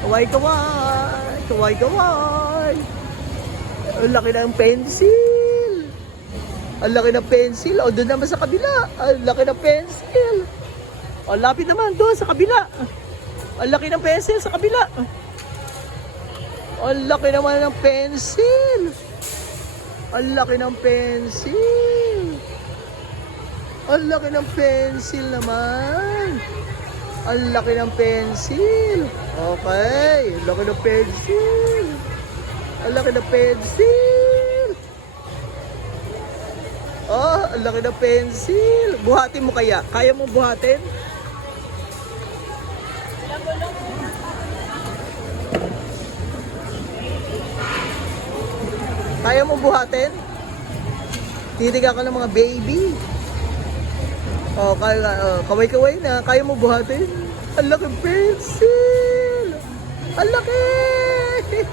Kaway, kaway. Kaway, kaway. Ang laki ng pencil. Ang laki ng pencil. O, doon naman sa kabila. Ang laki ng pencil. O, lapit naman doon sa kabila. Ang laki ng pencil sa kabila. Ang laki naman ng pencil. Ang laki ng pencil. Ang laki ng pencil naman. Ang laki ng pencil. Okay. Ang laki ng pencil. Ang laki ng pencil. Oh, ang laki ng pencil. Buhatin mo kaya? Kaya mo buhatin? Kaya mo buhatin? Titiga ka ng mga baby. Oh, kaway-kaway na. Kaya mo buhatin? Ang laki pencil! Ang laki!